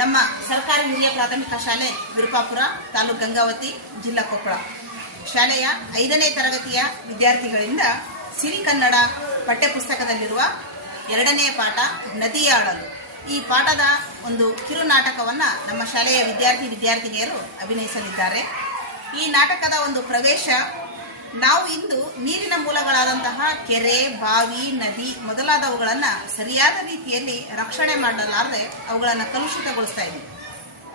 ನಮ್ಮ ಸರ್ಕಾರಿ ಹಿರಿಯ ಪ್ರಾಥಮಿಕ ಶಾಲೆ ವಿರುಪಾಪುರ, ತಾಲೂಕು ಗಂಗಾವತಿ, ಜಿಲ್ಲಾ ಕೊಪ್ಪಳ. ಶಾಲೆಯ ಐದನೇ ತರಗತಿಯ ವಿದ್ಯಾರ್ಥಿಗಳಿಂದ ಸಿರಿ ಕನ್ನಡ ಪಠ್ಯಪುಸ್ತಕದಲ್ಲಿರುವ ಎರಡನೇ ಪಾಠ ನದಿಯ ಆಡಲು ಈ ಪಾಠದ ಒಂದು ಕಿರು ನಾಟಕವನ್ನು ನಮ್ಮ ಶಾಲೆಯ ವಿದ್ಯಾರ್ಥಿ, ವಿದ್ಯಾರ್ಥಿನಿಯರು ಅಭಿನಯಿಸಲಿದ್ದಾರೆ. ಈ ನಾಟಕದ ಒಂದು ಪ್ರವೇಶ ನಾವು ಇಂದು ನೀರಿನ ಮೂಲಗಳಾದಂತಹ ಕೆರೆ, ಬಾವಿ, ನದಿ ಮೊದಲಾದವುಗಳನ್ನು ಸರಿಯಾದ ರೀತಿಯಲ್ಲಿ ರಕ್ಷಣೆ ಮಾಡಲಾರದೆ ಅವುಗಳನ್ನು ಕಲುಷಿತಗೊಳಿಸ್ತಾ ಇದ್ದೀವಿ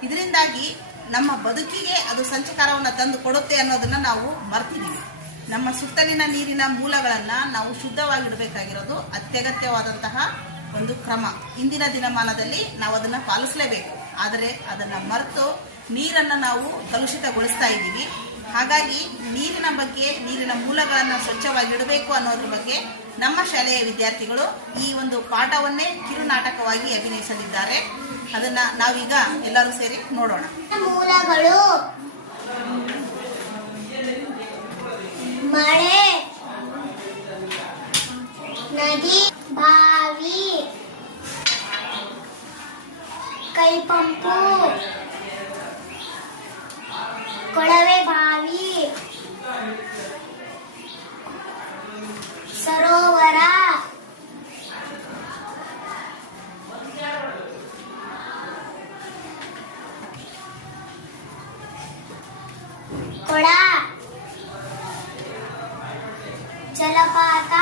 ಇದರಿಂದಾಗಿ ನಮ್ಮ ಬದುಕಿಗೆ ಅದು ಸಂಚಕಾರವನ್ನು ತಂದು ಕೊಡುತ್ತೆ ಅನ್ನೋದನ್ನು ನಾವು ಮರ್ತಿದ್ದೀವಿ ನಮ್ಮ ಸುತ್ತಲಿನ ನೀರಿನ ಮೂಲಗಳನ್ನು ನಾವು ಶುದ್ಧವಾಗಿಡಬೇಕಾಗಿರೋದು ಅತ್ಯಗತ್ಯವಾದಂತಹ ಒಂದು ಕ್ರಮ. ಇಂದಿನ ದಿನಮಾನದಲ್ಲಿ ನಾವು ಅದನ್ನು ಪಾಲಿಸಲೇಬೇಕು. ಆದರೆ ಅದನ್ನು ಮರೆತು ನೀರನ್ನು ನಾವು ಕಲುಷಿತಗೊಳಿಸ್ತಾ ಇದ್ದೀವಿ. ಹಾಗಾಗಿ ನೀರಿನ ಬಗ್ಗೆ, ನೀರಿನ ಮೂಲಗಳನ್ನು ಸ್ವಚ್ಛವಾಗಿಡಬೇಕು ಅನ್ನೋದ್ರ ಬಗ್ಗೆ ನಮ್ಮ ಶಾಲೆಯ ವಿದ್ಯಾರ್ಥಿಗಳು ಈ ಒಂದು ಪಾಠವನ್ನೇ ಕಿರುನಾಟಕವಾಗಿ ಅಭಿನಯಿಸಲಿದ್ದಾರೆ. ಅದನ್ನ ನಾವೀಗ ಎಲ್ಲರೂ ಸೇರಿ ನೋಡೋಣ. ಮೂಲಗಳು. ಮಳೆ. ನದಿ. ಬಾವಿ. ಕೈಪಂಪು ಕೊಳವೆ ಬಾವಿ ಸರೋವರ ಕೊಳ ಜಲಪಾತ ಕಾಲುವೆ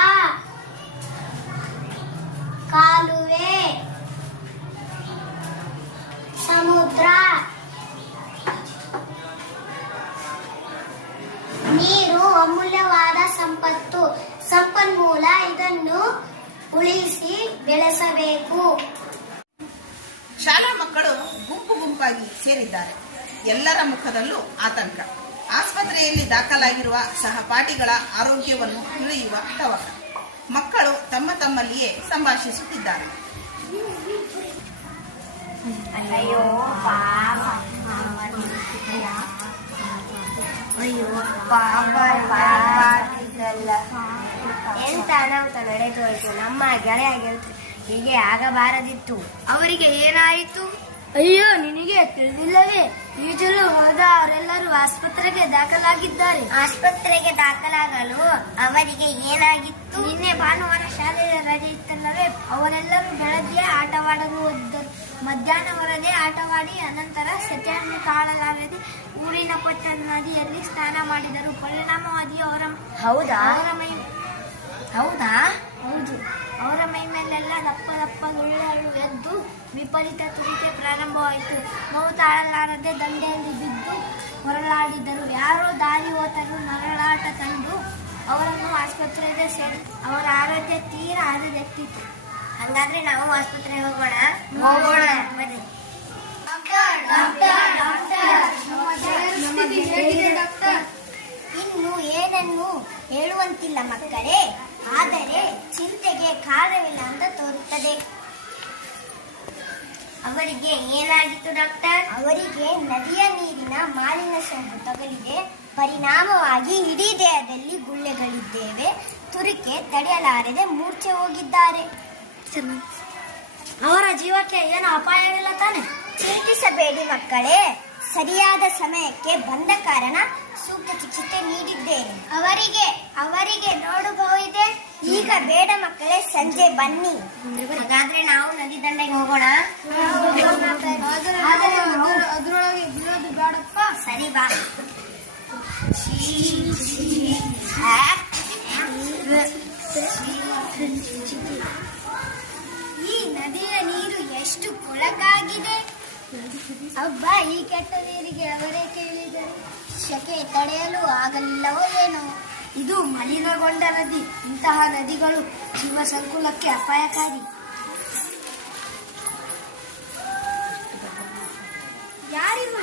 ಮುಖದಲ್ಲೂ ಆತಂಕ. ಆಸ್ಪತ್ರೆಯಲ್ಲಿ ದಾಖಲಾಗಿರುವ ಸಹಪಾಠಿಗಳ ಆರೋಗ್ಯವನ್ನು ತಿಳಿಯುವ ತವಕ ಮಕ್ಕಳು ತಮ್ಮ ತಮ್ಮಲ್ಲಿಯೇ ಸಂಭಾಷಿಸುತ್ತಿದ್ದಾರೆ. ಅಯ್ಯೋ ಅಯ್ಯೋ ಎಂತ ಅನಾಹುತ ನಡೆದು ಹೋಯ್ತು ನಮ್ಮ ಗೆಳೆಯ ಹೀಗೆ ಆಗಬಾರದಿತ್ತು. ಅವರಿಗೆ ಏನಾಯಿತು? ಅಯ್ಯೋ ನಿನಗೆ ತಿಳಿದಿಲ್ಲವೇ? ಈಜಲು ಹೋದ ಅವರೆಲ್ಲರೂ ಆಸ್ಪತ್ರೆಗೆ ದಾಖಲಾಗಿದ್ದಾರೆ. ಆಸ್ಪತ್ರೆಗೆ ದಾಖಲಾಗಲು ಅವರಿಗೆ ಏನಾಗಿತ್ತು? ನಿನ್ನೆ ಭಾನುವಾರ ಶಾಲೆಯ ರಜೆ ಇತ್ತಲ್ಲವೇ? ಅವರೆಲ್ಲರೂ ಬೆಳಗ್ಗೆ ಆಟವಾಡಲು ಹೋದರು ಮಧ್ಯಾಹ್ನವರೆಗೆ ಆಟವಾಡಿ ಅನಂತರ ಸೆಕೆಯನ್ನು ಕಾಳಲಾಗದೆ ಊರಿನ ಕೊಟ್ಟ ನದಿಯಲ್ಲಿ ಸ್ನಾನ ಮಾಡಿದರು. ಪರಿಣಾಮವಾಗಿ ಅವರ ಹೌದಾ? ಅವರ ಮೈ ಹೌದಾ? ಹೌದು. ಅವರ ಮೈ ಮೇಲೆಲ್ಲ ದಪ್ಪ ದಪ್ಪ ಗುಳ್ಳೆಗಳು ಎದ್ದು ವಿಪರೀತ ತುರಿಕೆ ಪ್ರಾರಂಭವಾಯಿತು. ನೋವು ತಾಳಲಾರದೆ ದಂಡೆಯಲ್ಲಿ ಬಿದ್ದು ಹೊರಳಾಡಿದರು ಯಾರೋ ದಾರಿ ಹೋತರು ಮರಳಾಟ ತಂದು ಅವರನ್ನು ಆಸ್ಪತ್ರೆಗೆ ಸೇರಿ, ಅವರ ಆರೋಗ್ಯ ತೀರಾ ಹರಿದೆತ್ತಿತ್ತು ಹಂಗಾದ್ರೆ ನಾವು ಆಸ್ಪತ್ರೆಗೆ ಹೋಗೋಣ? ಹೋಗೋಣ. ಇನ್ನು ಏನನ್ನು ಹೇಳುವಂತಿಲ್ಲ ಮಕ್ಕಳೇ. ಆದರೆ ಚಿಂತೆಗೆ ಕಾರಣವಿಲ್ಲ ಅಂತ ತೋರುತ್ತದೆ. ಅವರಿಗೆ ಏನಾಗಿತ್ತು ಡಾಕ್ಟರ್? ಅವರಿಗೆ ನದಿಯ ನೀರಿನ ಮಾಲಿನ್ಯ ಸೋಂಕು ತಗಲಿದೆ. ಪರಿಣಾಮವಾಗಿ ಇಡೀ ದೇಹದಲ್ಲಿ ಗುಳ್ಳೆಗಳಿದ್ದೇವೆ. ತುರಿಕೆ ತಡೆಯಲಾರದೆ ಮೂರ್ಛೆ ಹೋಗಿದ್ದಾರೆ. ಅವರ ಜೀವಕ್ಕೆ ಏನು ಅಪಾಯವಿಲ್ಲ ತಾನೆ? ಚಿಂತಿಸಬೇಡಿ ಮಕ್ಕಳೇ. ಸರಿಯಾದ ಸಮಯಕ್ಕೆ ಬಂದ ಕಾರಣ ಸೂಕ್ತ ಚಿಕಿತ್ಸೆ ನೀಡಿದ್ದೇನೆ. ಅವರಿಗೆ ಅವರಿಗೆ ನೋಡಬಹುದೇ? ಈಗ ಬೇಡ ಮಕ್ಕಳೇ, ಸಂಜೆ ಬನ್ನಿ. ಹಾಗಾದ್ರೆ ನಾವು ನದಿ ದಂಡೆಗೆ ಹೋಗೋಣ? ಬೇಡಪ್ಪ. ಸರಿ ಬಾ. ಈ ನದಿಯ ನೀರು ಎಷ್ಟು ಕೊಳಕಾಗಿದೆ? ಅಬ್ಬ, ಈ ಕೆಟ್ಟ ನೀರಿಗೆ ಅವರೇ ಕೇಳಿದರು ಶಕೆ ತಡೆಯಲು ಆಗಲಿಲ್ಲವೋ ಏನೋ? ಇದು ಮಲಿನಗೊಂಡ ನದಿ. ಇಂತಹ ನದಿಗಳು ಜೀವ ಸಂಕುಲಕ್ಕೆ ಅಪಾಯಕಾರಿ. ಯಾರಿಗೂ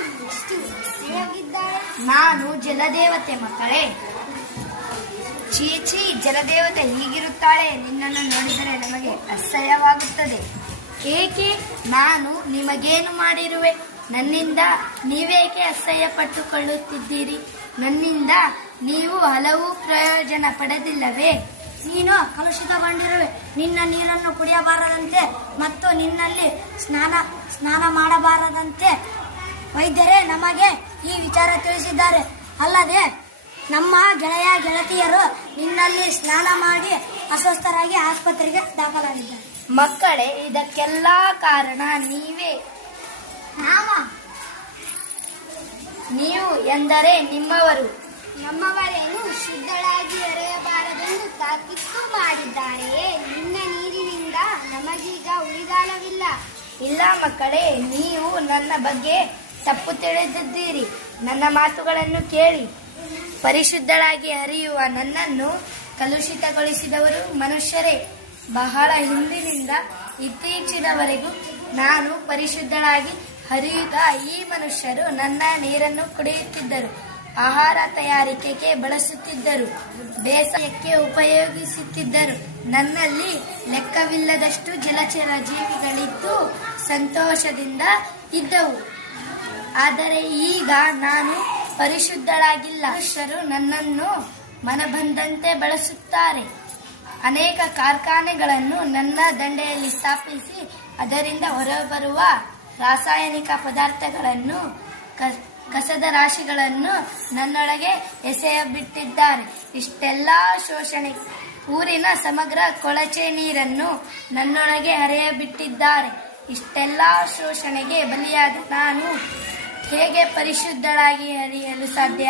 ನಾನು ಜಲದೇವತೆ, ಮಕ್ಕಳೇ. ಚೀಚಿ ಜಲದೇವತೆ ಹೀಗಿರುತ್ತಾಳೆ. ನಿನ್ನನ್ನು ನೋಡಿದರೆ ನಮಗೆ ಅಸಹ್ಯವಾಗುತ್ತದೆ. ಏಕೆ ನಾನು ನಿಮಗೇನು ಮಾಡಿರುವೆ? ನನ್ನಿಂದ ನೀವೇಕೆ ಅಸಹ್ಯ ಪಟ್ಟುಕೊಳ್ಳುತ್ತಿದ್ದೀರಿ ನನ್ನಿಂದ ನೀವು ಹಲವು ಪ್ರಯೋಜನ ಪಡೆದಿಲ್ಲವೇ? ನೀನು ಕಲುಷಿತಗೊಂಡಿರುವೆ ನಿನ್ನ ನೀರನ್ನು ಕುಡಿಯಬಾರದಂತೆ ಮತ್ತು ನಿನ್ನಲ್ಲಿ ಸ್ನಾನ ಸ್ನಾನ ಮಾಡಬಾರದಂತೆ ವೈದ್ಯರೇ ನಮಗೆ ಈ ವಿಚಾರ ತಿಳಿಸಿದ್ದಾರೆ. ಅಲ್ಲದೆ ನಮ್ಮ ಗೆಳೆಯ ಗೆಳತಿಯರು ನಿನ್ನಲ್ಲಿ ಸ್ನಾನ ಮಾಡಿ ಅಸ್ವಸ್ಥರಾಗಿ ಆಸ್ಪತ್ರೆಗೆ ದಾಖಲಾಗಿದ್ದಾರೆ. ಮಕ್ಕಳೇ ಇದಕ್ಕೆಲ್ಲ ಕಾರಣ ನೀವೇ. ನೀವು ಎಂದರೆ ನಿಮ್ಮವರು. ನಮ್ಮವರೇನು ಶುದ್ಧಳಾಗಿ ಎರೆಯಬಾರದೆಂದು ತಾಕಿತ್ತು ಮಾಡಿದ್ದಾರೆಯೇ? ನಿನ್ನ ನೀರಿನಿಂದ ನಮಗೀಗ ಉಳಿಗಾಲವಿಲ್ಲ ಇಲ್ಲ ಮಕ್ಕಳೇ ನೀವು ನನ್ನ ಬಗ್ಗೆ ತಪ್ಪು ತಿಳಿದಿದ್ದೀರಿ. ನನ್ನ ಮಾತುಗಳನ್ನು ಕೇಳಿ. ಪರಿಶುದ್ಧಳಾಗಿ ಹರಿಯುವ ನನ್ನನ್ನು ಕಲುಷಿತಗೊಳಿಸಿದವರು ಮನುಷ್ಯರೇ. ಬಹಳ ಹಿಂದಿನಿಂದ ಇತ್ತೀಚಿನವರೆಗೂ ನಾನು ಪರಿಶುದ್ಧಳಾಗಿ ಹರಿಯುತ್ತಾ ಈ ಮನುಷ್ಯರು ನನ್ನ ನೀರನ್ನು ಕುಡಿಯುತ್ತಿದ್ದರು. ಆಹಾರ ತಯಾರಿಕೆಗೆ ಬಳಸುತ್ತಿದ್ದರು. ಬೇಸಾಯಕ್ಕೆ ಉಪಯೋಗಿಸುತ್ತಿದ್ದರು. ನನ್ನಲ್ಲಿ ಲೆಕ್ಕವಿಲ್ಲದಷ್ಟು ಜಲಚರ ಜೀವಿಗಳಿದ್ದು ಸಂತೋಷದಿಂದ ಇದ್ದವು. ಆದರೆ ಈಗ ನಾನು ಪರಿಶುದ್ಧಳಾಗಿಲ್ಲ. ಮನುಷ್ಯರು ನನ್ನನ್ನು ಮನಬಂದಂತೆ ಬಳಸುತ್ತಾರೆ. ಅನೇಕ ಕಾರ್ಖಾನೆಗಳನ್ನು ನನ್ನ ದಂಡೆಯಲ್ಲಿ ಸ್ಥಾಪಿಸಿ, ಅದರಿಂದ ಹೊರಬರುವ ರಾಸಾಯನಿಕ ಪದಾರ್ಥಗಳನ್ನು ಕಸದ ರಾಶಿಗಳನ್ನು ನನ್ನೊಳಗೆ ಎಸೆಯಬಿಟ್ಟಿದ್ದಾರೆ. ಇಷ್ಟೆಲ್ಲ ಶೋಷಣೆ, ಊರಿನ ಸಮಗ್ರ ಕೊಳಚೆ ನೀರನ್ನು ನನ್ನೊಳಗೆ ಹರಿಯಬಿಟ್ಟಿದ್ದಾರೆ. ಇಷ್ಟೆಲ್ಲ ಶೋಷಣೆಗೆ ಬಲಿಯಾದ ನಾನು ಹೇಗೆ ಪರಿಶುದ್ಧಳಾಗಿ ಹರಿಯಲು ಸಾಧ್ಯ?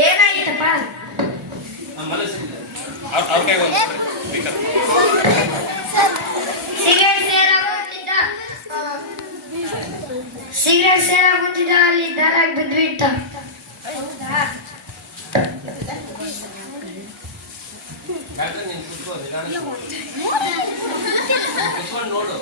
ಏನಾಯ್ತಪ್ಪ ಅವ್ರ ಕೈಗೆ ಒಂದು ಸ್ಪೀಕರ್ ಸಿಗರೇಟ್ ಸೇರಾಗುತ್ತಿದ್ದ ಸಿಗರೇಟ್ ಸೇರಾಗುತ್ತಿದ್ದ ಅಲ್ಲಿ ದಾರಾಗ ಬಿದ್ದುಬಿಟ್ಟ ಡಾಕ್ಟ್ರೆ ನೀನು ಕುತ್ಕೋ ನಿಧಾನ ಕುತ್ಕೊಂಡು ನೋಡು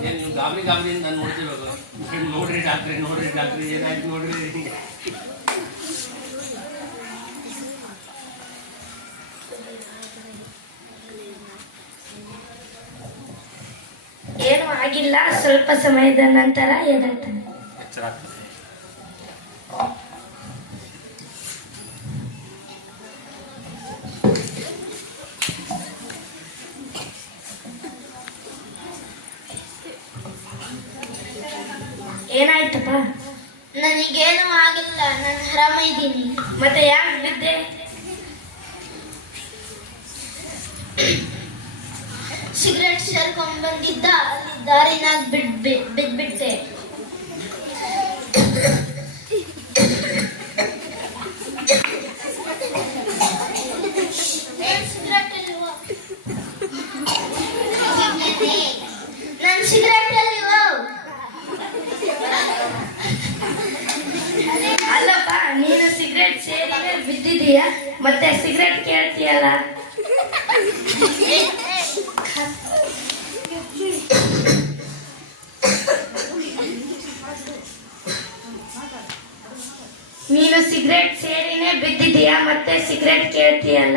ಏನ್ ನೀವು ಗಾಬರಿ ಗಾಬರಿ ನಾನು ನೋಡ್ತಿರೋದು ನೀವು ನೋಡ್ರಿ ಡಾಕ್ಟ್ರೆ ನೋಡ್ರಿ ಡಾಕ್ಟ್ರೆ ಏನಾಯ್ತು ನೋಡ್ರಿ ಸ್ವಲ್ಪ ಸಮಯದ ನಂತರ ಏನಾಗ್ತದೆ ಏನಾಯ್ತಪ್ಪ? ನನಗೇನು ಆಗಿಲ್ಲ ನಾನು ಆರಾಮ ಇದ್ದೀನಿ. ಮತ್ತೆ ಯಾಕೆ ಬಿದ್ದೆ? ಸಿಗರೆಟ್ ಸೇರ್ಕೊಂಡ್ ಬಂದಿದ್ದ ದಾರಿನಾಗ ಬಿಡ್ ಬಿದ್ಬಿಟ್ಟೆ ಅಲ್ಲಪ್ಪ ನೀನು ಸಿಗರೇಟ್ ಸೇರಿ ಬಿದ್ದಿದೀಯ ಮತ್ತೆ ಸಿಗರೇಟ್ ಕೇಳ್ತೀಯಲ್ಲ? ಸಿಗರೇಟ್ ಸೇರಿನೇ ಬಿದ್ದಿದೀಯಾ ಮತ್ತೆ ಸಿಗರೇಟ್ ಕೇಳ್ತೀಯಲ್ಲ?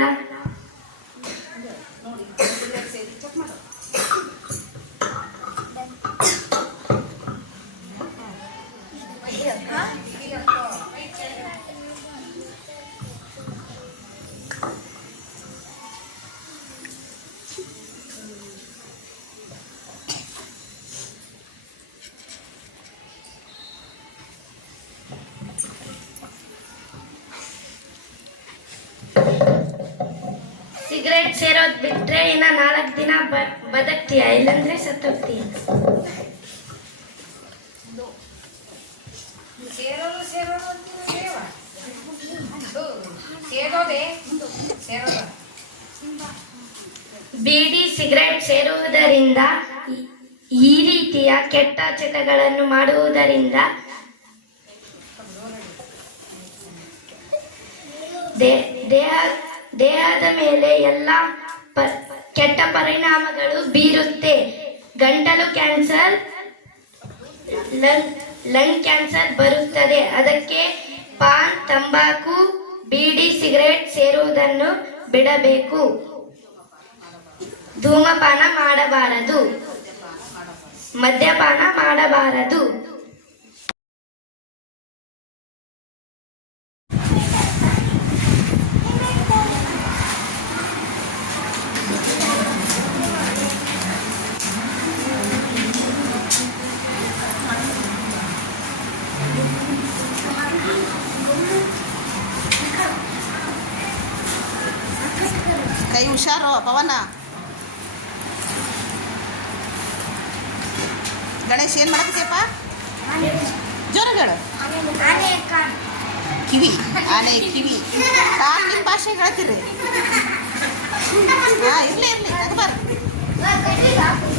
ಇನ್ನ ನಾಲ್ಕು ದಿನ ಬದುಕ್ತೀಯ? ಇಲ್ಲಂದ್ರೆ ಸತ್ತೋಗ್ತೀಯ? ಸೇರೋದು ಸೇರೋದು ಅಂತೀವಿ ದೇವ ಅದು ಸೇರೋದೇ ಸೇರೋದು. ಬೀಡಿ ಸಿಗರೇಟ್ ಸೇರುವುದರಿಂದ ಈ- ರೀತಿಯ ಕೆಟ್ಟ ಚಟಗಳನ್ನು ಮಾಡುವುದರಿಂದ ದೇಹ ದೇಹದ ಮೇಲೆ ಎಲ್ಲ ಪ- ಕೆಟ್ಟ ಪರಿಣಾಮಗಳು ಬೀರುತ್ತೆ. ಗಂಟಲು ಕ್ಯಾನ್ಸರ್, ಲಂಗ್ ಲಂಗ್ ಕ್ಯಾನ್ಸರ್ ಬರುತ್ತದೆ. ಅದಕ್ಕೆ ಪಾನ್, ತಂಬಾಕು, ಬೀಡಿ, ಸಿಗರೇಟ್ ಸೇರುವುದನ್ನು ಬಿಡಬೇಕು. ಧೂಮಪಾನ ಮಾಡಬಾರದು. ಮದ್ಯಪಾನ ಮಾಡಬಾರದು. ಪವನ ಗಣೇಶ್, ಏನು ಮಾಡಕತ್ತೀಯಪ್ಪ? ಜೋರಾಗ ಹೇಳು. ಕಿವಿ, ಆನೆ, ಕಿವಿ. ನಾನು ನಿಮ್ಮ ಭಾಷೆ ಹೇಳ್ತೀರಿ? ಹಾಂ, ಇರಲಿ ಇರಲಿ ನಗಬಾರ್ದು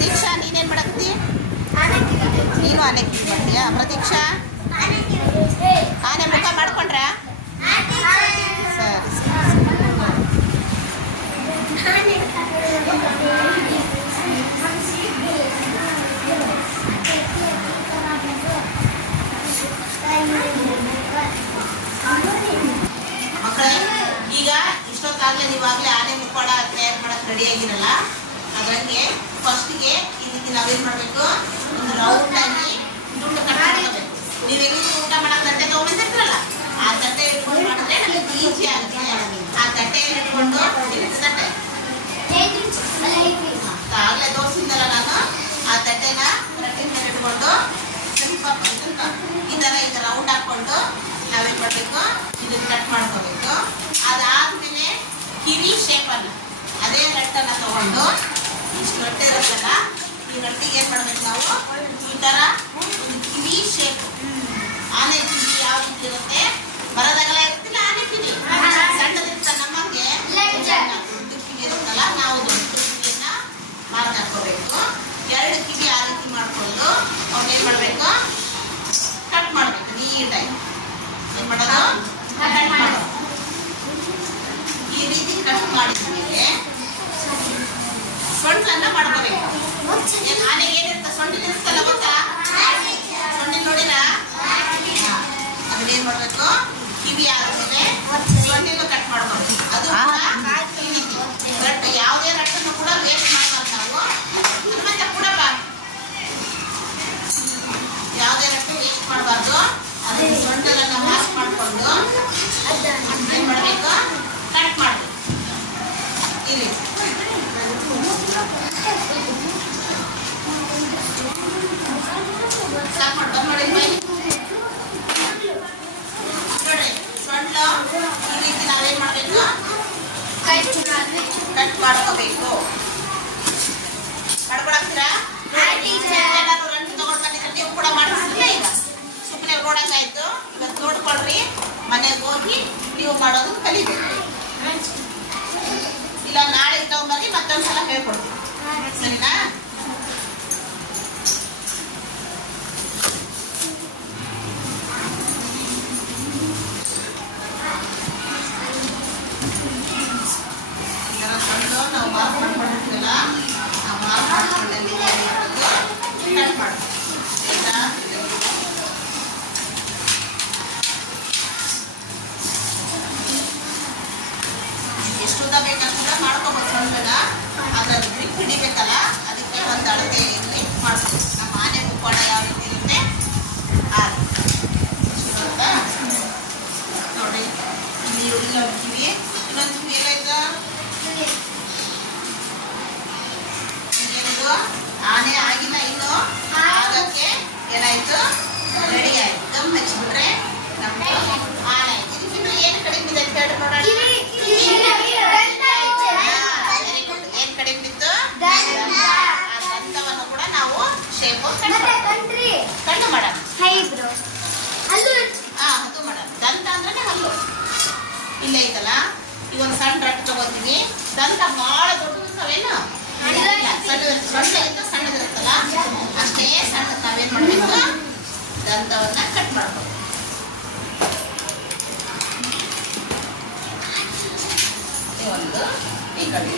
ದೀಕ್ಷಾ ನೀನೇನು ಮಾಡಕತ್ತಿ? ನೀನು ಆನೆ ಕಿವಿ ಬರ್ತೀಯಾ ಪ್ರತೀಕ್ಷಾ ಆನೆ ಮುಖ ಮಾಡ್ಕೊಂಡ್ರಾ ಸರಿ ಸರಿ ಮಕ್ಕಳೇ ಈಗ ಇಷ್ಟೊತ್ತಾಗಲೇ ನೀವಾಗಲೇ ಆನೆ ಮುಕ್ಕೋಡ ತಯಾರು ಮಾಡಕ್ಕೆ ರೆಡಿ ಆಗಿರಲ್ಲ, ಅದರಂಗೆ ಫಸ್ಟಿಗೆ ರೀತಿ ನಾವೇನು ಮಾಡಬೇಕು? ಒಂದು ರೌಂಡ್ ಆಗಿ ದುಡ್ಡು ಕಟ್ ಮಾಡ್ಕೋಬೇಕು. ನೀವು ಹೆಂಗಿದ್ರು ಊಟ ಮಾಡಕ್ಕೆ ತಟ್ಟೆ ತೊಗೊಂಡಿರ್ತೀರಲ್ಲ, ಆ ತಟ್ಟೆ ಇಟ್ಕೊಂಡು ಮಾಡಿದ್ರೆ ನಮಗೆ ಈಸಿ ಆಗುತ್ತೆ. ಆ ತಟ್ಟೆಯನ್ನು ಇಟ್ಕೊಂಡು ತಟ್ಟೆ ಆಗಲೇ ತೋರಿಸಿದ್ದಲ್ಲ ನಾನು, ಆ ತಟ್ಟೆನ ರಟ್ಟಿನ ಮೇಲೆ ಇಟ್ಕೊಂಡು ಈ ಥರ ಈಗ ರೌಂಡ್ ಹಾಕ್ಕೊಂಡು ನಾವೇನು ಮಾಡಬೇಕು? ಇದನ್ನ ಕಟ್ ಮಾಡ್ಕೋಬೇಕು. ಅದಾದ್ಮೇಲೆ ಕಿವಿ ಶೇಪನ್ನು ಅದೇ ರಟ್ಟನ್ನು ತಗೊಂಡು ಇಷ್ಟು ರಟ್ಟೆ ಇರುತ್ತಲ್ಲ ಈ ರಟ್ಟಿಗೆ ಏನು ಮಾಡ್ಬೇಕು ನಾವು? ಈ ಥರ ಒಂದು ಕಿವಿ ಶೇಪ್ ಆನೆ ಕಿವಿ ಯಾವ ರೀತಿ ಇರುತ್ತೆ? ಮರದಗಲ ಇರ್ತಿಲ್ಲ ಆನೆ ಕಿವಿ? ಸಣ್ಣದಿರ್ತ ನಮಗೆ? ದೊಡ್ಡ ಕಿವಿ ಇರುತ್ತಲ್ಲ ನಾವು ದೊಡ್ಡ ಕಿವಿಯನ್ನ ಮಾರ್ಕ್ ಹಾಕೋಬೇಕು ಎರಡು ಕಿವಿ ಆ ರೀತಿ ಮಾಡಿಕೊಂಡು ಏನು ಮಾಡಬೇಕು? ಕಟ್ ಮಾಡಬೇಕು ನೀಟಾಗಿ. ಏನು ಮಾಡೋದು? ಕಟ್ ಮಾಡೋದು. ಈ ರೀತಿ ಕಟ್ ಮಾಡಿದ್ಮೇಲೆ ಸೊಂಟನ್ನ ಮಾಡ್ಕೋಬೇಕು. ಏನ್ ಆನೆಗೆ ಏನಿರ್ತ ಸೊಂಡಿನ ಇರುತ್ತಲ್ಲ ಗೊತ್ತಾ? ಸೊಂಡಿಲ್ ನೋಡಿಲ್ಲ? ಅದನ್ನೇನು ಮಾಡಬೇಕು? ಕಿವಿ ಆದ್ಮೇಲೆ ಸೊಂಡಿಲು ಕಟ್ ಮಾಡ್ಕೋಬೇಕು. ಅದು ಈ ರೀತಿ ರಟ್ಟು ಯಾವುದೇ ರಟ್ಟನ್ನು ಕೂಡ ವೇಸ್ಟ್ ಮಾಡಬಾರ್ದು ನಾವು. ಹನುಮಂತ ಕೂಡಪ್ಪ ಯಾವುದೇ ರಟ್ಟು ವೇಸ್ಟ್ ಮಾಡಬಾರ್ದು. ಅದನ್ನ ಸೊಂಟಲನ್ನ ವಾಶ್ ಮಾಡಿಕೊಂಡು ಏನು ಮಾಡಬೇಕು? ದಂತವನ್ನ ಕಟ್ ಮಾಡ್ಬೇಕು ಈ ಒಂದು ಈ ಕಡೆ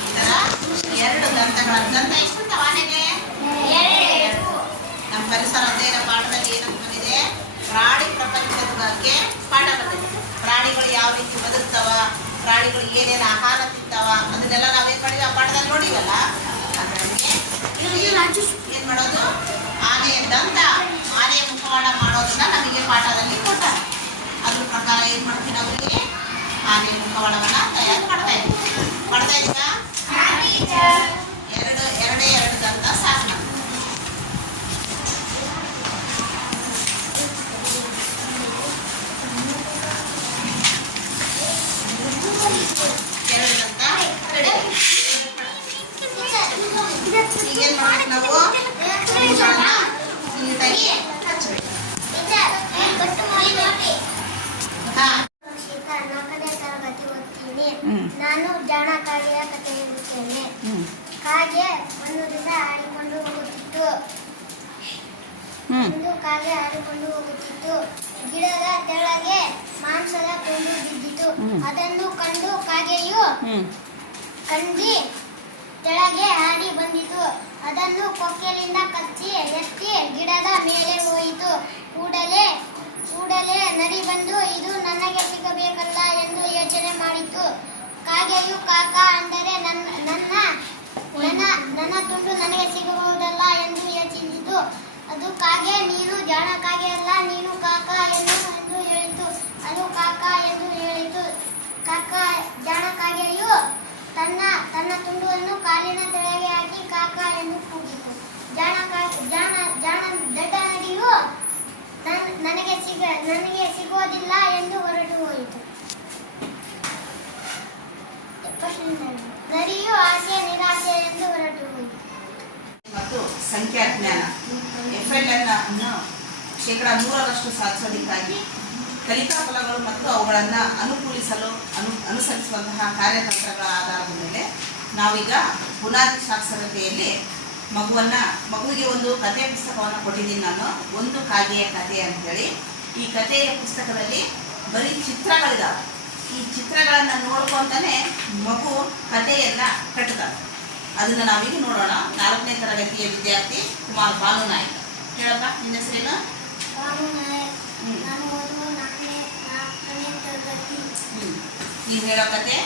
ಈ ತರ ಎರಡು ದಂತಗಳ ದಂತ ಎಷ್ಟು ಆನೆಗೆ ಎರಡು. ನಮ್ಮ ಪರಿಸರ ಅಧ್ಯಯನ ಪಾಠದಲ್ಲಿ ಏನಂತ ಬಂದಿದೆ ಪ್ರಾಣಿ ಪ್ರಪಂಚದ ಬಗ್ಗೆ ಪಾಠ ಬಂದಿದೆ ಪ್ರಾಣಿಗಳು ಯಾವ ರೀತಿ ಬದುಕ್ತಾವ ಪ್ರಾಣಿಗಳು ಏನೇನು ಆಹಾರ ತಿಂತಾವ ಅದನ್ನೆಲ್ಲ ನಾವೇನ್ ಮಾಡಿವಿ ಆ ಪಾಠದಲ್ಲಿ ನೋಡಿವಲ್ಲ ಏನ್ ಮಾಡೋದು? ಆನೆಯ ದಂತ ಆನೆಯ ಮುಖವಾಡ ಮಾಡೋದನ್ನ ನಮಗೆ ಪಾಠದಲ್ಲಿ ಕೊಟ್ಟ ಅದ್ರ ಪ್ರಕಾರ ಏನ್ ಮಾಡ್ತೀವಿ ನಾವು ಇಲ್ಲಿ ಆನೆಯ ಮುಖವಾಡವನ್ನ ತಯಾರು ಮಾಡ್ತಾ ಇದ್ದೀವಿ. ಮಾಡ್ತಾ ಇದ್ದೀರಾ ಎರಡು ಎರಡೇ ಎರಡು ದಂತ ಸಾಕು ನಮ್ಗೆ. ಎರಡು ದಂತ ರೆಡಿ. ಈಗೇನ್ ಮಾಡ್ಬೇಕು ನಾವು ಇವುಗಳನ್ನ ನೀಟಾಗಿ ಹಚ್ಬೇಕು ಹಾ ಶಿಖರ್ ನಾಲ್ಕನೇ ತರಗತಿ ಓದ್ತೀನಿ ಹ್ಮ್. ನಾನು ಜಾಣ ಕಾಗೆಯ ಕಥೆ ಹೇಳುತ್ತೇನೆ ಹ್ಮ್ ಕಾಗೆ ಒಂದು ದಿನ ಆಡಿಕೊಂಡು ಹೋಗುತ್ತಿತ್ತು ಹ್ಮ್ ಒಂದು ಕಾಗೆ ಆಡಿಕೊಂಡು ಹೋಗುತ್ತಿತ್ತು ಗಿಡದ ತೆಳಗೆ ಮಾಂಸದ ತುಂಡು ಬಿದ್ದಿತು ಹ್ಮ್. ಅದನ್ನು ಕಂಡು ಕಾಗೆಯು ಹ್ಮ್ ಕಂಡಿ ತೆಳಗೆ ಹಾಡಿ ಬಂದಿತು ಅದನ್ನು ಕೊಕ್ಕೆಲಿಂದ ಕಚ್ಚಿ ಎತ್ತಿ ಗಿಡದ ಮೇಲೆ ಹೋಯಿತು ಕೂಡಲೇ ಕೂಡಲೇ ನರಿ ಬಂದು ಇದು ನನಗೆ ಸಿಗಬೇಕಲ್ಲ ಎಂದು ಯೋಚನೆ ಮಾಡಿತು. ಕಾಗೆಯು, ಕಾಕ, ಅಂದರೆ ನನ್ನ ನನ್ನ ನನ್ನ ತುಂಡು ನನಗೆ ಸಿಗಬಹುದಲ್ಲ ಎಂದು ಯೋಚಿಸಿತು. ಅದು ಕಾಗೆ, ನೀನು ಜಾಣ ಕಾಗೆ ಅಲ್ಲ, ನೀನು ಕಾಕ ಎಂದು ಎಂದು ಹೇಳಿತು. ಅದು ಕಾಕ ಎಂದು ಹೇಳಿತು. ಕಾಕ, ಜಾಣ ಕಾಗೆಯು ತನ್ನ ತನ್ನ ತುಂಡುವನ್ನು ಕಾಲಿನ ತೆಳಗೆ ಹಾಕಿ ಕಾಕ ಎಂದು ಕೂಗಿತು. ಜಾಣ ಜಾಣ ಜಾಣ ನರಿಯು ನನ್- ನನಗೆ ಸಿಗ ನನಗೆ ಸಿಗೋದಿಲ್ಲ ಎಂದು ಹೊರಟು ಹೋಯಿತು. ನರಿಯು ಆಸೆ, ನಿರಾಸೆ ಎಂದು ಹೊರಟು ಹೋಯಿತು. ಮತ್ತು ಸಂಖ್ಯಾ ಜ್ಞಾನ. ಎಫ್ ಎಲ್ ಎನ್ ಅನ್ನು ಶೇಕಡ ನೂರರಷ್ಟು ಸಾಧಿಸೋದಕ್ಕಾಗಿ ಕಲಿಕಾ ಫಲಗಳು ಮತ್ತು ಅವುಗಳನ್ನು ಅನುಕೂಲಿಸಲು ಅನು ಅನುಸರಿಸುವಂತಹ ಕಾರ್ಯತಂತ್ರಗಳ ಆಧಾರದ ಮೇಲೆ ನಾವೀಗ ಬುನಾದಿ ಸಾಕ್ಷರತೆಯಲ್ಲಿ ಮಗುವನ್ನ ಮಗುವಿಗೆ ಒಂದು ಕಥೆ ಪುಸ್ತಕವನ್ನು ಕೊಟ್ಟಿದ್ದೀನಿ ನಾನು. ಒಂದು ಕಾಗೆಯ ಕಥೆ ಅಂತೇಳಿ ಈ ಕಥೆಯ ಪುಸ್ತಕದಲ್ಲಿ ಬರೀ ಚಿತ್ರಗಳಿದಾವೆ. ಈ ಚಿತ್ರಗಳನ್ನು ನೋಡ್ಕೊಂತಾನೆ ಮಗು ಕಥೆಯನ್ನ ಕಟ್ತಾರೆ ಅದನ್ನ ನಾವೀಗ ನೋಡೋಣ. ನಾಲ್ಕನೇ ತರಗತಿಯ ವಿದ್ಯಾರ್ಥಿ ಕುಮಾರ್ ಬಾಲು ನಾಯ್ಕ. ಹೇಳಪ್ಪ ನಿನ್ನ ಹೆಸರೇನು? ನೀನು ಹೇಳೋ ಕತೆ.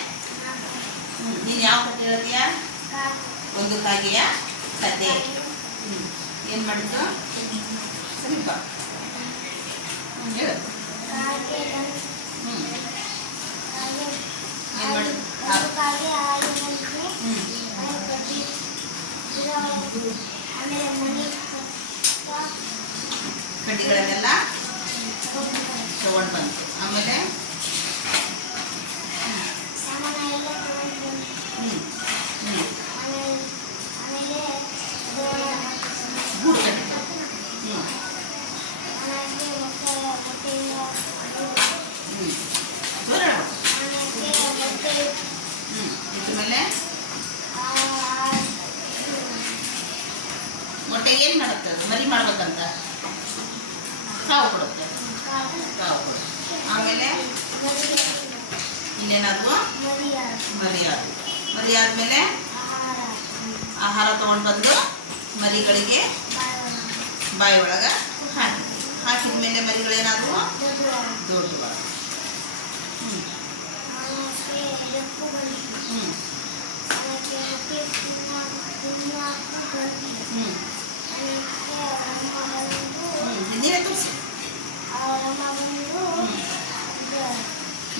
ನೀನ್ ಯಾವ ಕತೆ ಹೇಳ್ತೀಯ? ಒಂದು ಕಾಗೆಯ? ಕತೆ ಏನು ಮಾಡಿದ್ದು? ಸಮೀಪ ಕಡ್ಡಿಗಳನ್ನೆಲ್ಲ ತಗೊಂಡು ಬಂತು ಆಮೇಲೆ ಸಾಮಾನ ಎಲ್ಲ ತಗೊಂಡು ಬಂದು ಹ್ಮ್ ಹ್ಮ್ ಆಮೇಲೆ ಆಮೇಲೆ ಅದು ಗೂಡು ಕಟ್ಟಿದ್ದು ಹ್ಮ್ ಆಮೇಲೆ ಮೊಟ್ಟೆ ಮೊಟ್ಟೆಯಿಂದ ಅದು ಹ್ಮ್ ಜೋರ ಹೇಳ್ಬೇಕು. ಆಮೇಲೆ ಮೊಟ್ಟೆ ಹ್ಮ್ ಇದ್ರ ಮೇಲೆ ಆ ಆ- ಮೊಟ್ಟೆಗೆ ಏನು ಮಾಡುತ್ತೆ ಅದು ಮರಿ ಮಾಡ್ಬೇಕಂತ ಕಾವು ಕೊಡುತ್ತೆ ಕಾಗೆ ಕಾವು ಕೊಡುತ್ತೆ ಆಮೇಲೆ ಮರಿ ಇನ್ನೇನಾದ್ರು ಮರಿ ಮರಿ ಆದ ಮರಿ ಆದಮೇಲೆ ಆಹಾರ ಆಹಾರ ತೊಗೊಂಡು ಬಂದು ಮರಿಗಳಿಗೆ ಬಾಳೆಹಣ್ಣು, ಬಾಯಿ ಒಳಗೆ ಹಾಕಿ ಹಾಕಿದ ಮೇಲೆ ಮರಿಗಳೇನಾದವು ದೊಡ್ಡವಾದ ದೊಡ್ಡವ ಹ್ಞೂ ಆಮೇಲೆ ಎಪ್ಪು ಬಂತು ಹ್ಞೂ ಅದಕ್ಕೆ ರೊಟ್ಟಿ ತಿನ್ನ ತಿನ್ನಕ್ಕೂ ಬಂತು ಹ್ಞೂ ಅದಕ್ಕೆ ಅಮ್ಮ ಬಂದು ಹ್ಞೂ ನೀವೇ ತೋರಿಸಿ ಅವರಮ್ಮ ಬಂದು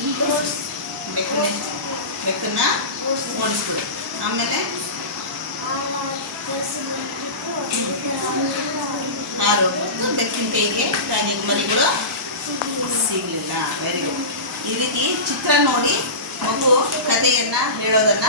ಇದು ಬೆಕ್ಕನ್ನ ಬೆಕ್ಕನ್ನ ಓಡಿಸ್ಬಿಡು ಆಮೇಲೆ ಆಹಾರ ತರಿಸಿಬಿಟ್ಟು ಹಾರು ಹೋಗ್ಬಿಟ್ಟು ಬೆಕ್ಕಿನ ಕೈಗೆ ಕಾಗಿ ಮರಿಗಳು ಸಿಗ್ಲಿಲ್ಲ ವೆರಿ ಗುಡ್ ಈ ರೀತಿ ಚಿತ್ರ ನೋಡಿ ಮಗು ಕಥೆಯನ್ನ ಹೇಳೋದನ್ನ.